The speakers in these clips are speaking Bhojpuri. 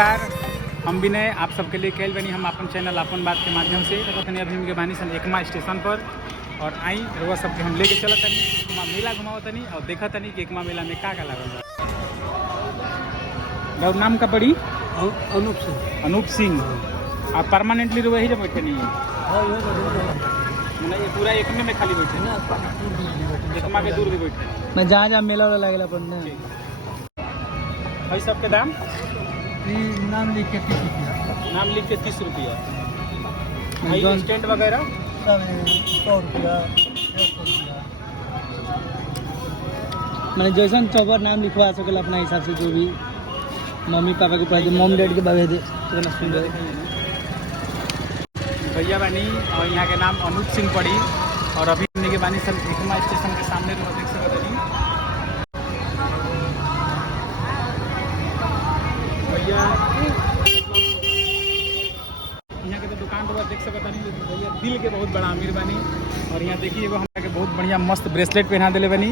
नमस्कार, हम विनय आप सबके लिए कैल बनी हम अपन चैनल अपन बात के माध्यम से अभी हम के बानी सन एकमा स्टेशन पर और आई रउआ सबके हम लेके चलत तनी एकमा मेला घुमावत तनी और देखत तनी कि एकमा मेला में का लागल बा। नाम का पड़ी अनूप सिंह। अनूप सिंह। आप परमानेंटली रउआ ही जब बैठे नहीं मतलब ये पूरा एकमे में खाली बैठे ना एकमा के दूर भी बैठे मैं जहाँ जहाँ मेला वाला लगेला पड़ना भाई सबके दाम नाम लिख के 30 रुपया। नाम लिख के 30 रुपया। स्टैंड वगैरह 100 रुपया 150 रुपया। मैंने जैसा चौबर नाम लिखवा सकेला अपना हिसाब से जो भी मम्मी पापा के पास मॉम डैड के बाबे दे कितना सुंदर भैया बानी और यहाँ के नाम अनूप सिंह पड़ी और अभी हमने के बानी सर एकमा स्टेशन के सामने तो देख सकते हैं भैया यहाँ के तो दुकान तो देख सकते नहीं भैया दिल के बहुत बड़ा अमीर बनी और यहाँ देखिए एगो हमारे के बहुत बढ़िया मस्त ब्रेसलेट पहना दिले बनी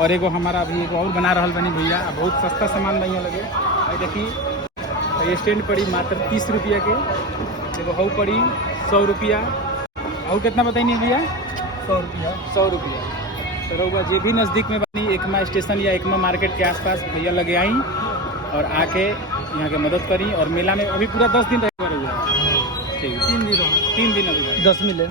और एगो हमारा अभी एगो और बना रहा बनी भैया बहुत सस्ता सामान भैया लगे और देखिए ये स्टैंड पड़ी मात्र 30 रुपया के एगो हऊ पड़ी 100 रुपया और कितना बताइए भैया 100 रुपया 100 रुपया। तो रहुआ जे भी नज़दीक में बनी एकमा स्टेशन या एकमा मार्केट के आसपास भैया लगे आई और आके यहाँ के मदद करी और मेला में अभी पूरा 10 दिन रहेगा। ठीक है 3 दिन 3 दिन अभी 10 मिले